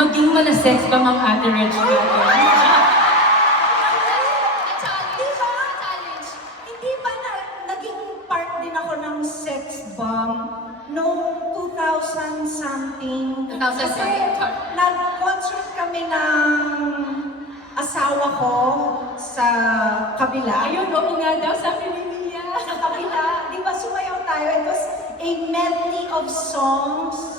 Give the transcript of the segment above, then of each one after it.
maging malasex ba mang Ate Reg natin? Hindi ba naging part din ako ng sex bomb noong 2000-something? 2000 Kasi nag-concert kami ng asawa ko sa kabila. Ayun, oo nga daw, sabi ni Mia. Sa kabila, di ba sumayaw tayo? It was a medley of songs.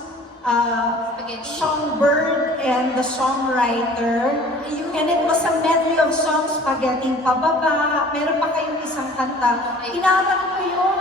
Songbird and the songwriter. And it was a medley of songs, Spaghetti Pababa. Meron pa kayong isang kanta. Inarap ko yun.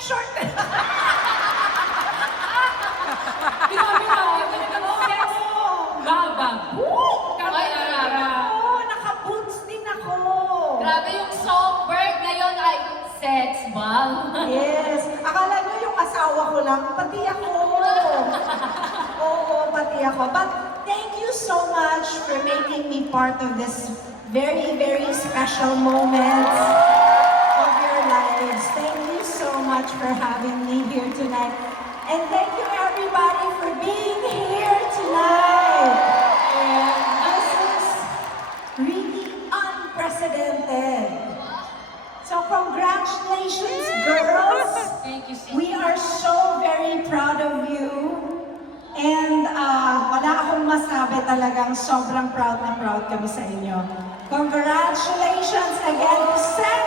Short! Grabe ka, yes! Baba! Kamarara! Oo, naka-boots din ako. Grabe yung songbird ngayon ay sex bomb. Yes. Akala nyo yung asawa ko lang, pati ako. Oo, pati ako. But thank you so much for making me part of this very, very special moments of your lives. Thank you so much for having me here tonight. And thank you everybody for being here tonight. And this is really unprecedented. So congratulations, girls. Thank you, sis. We are so very proud of you. And wala akong masabi, talagang sobrang proud na proud kami sa inyo. Congratulations again to Sen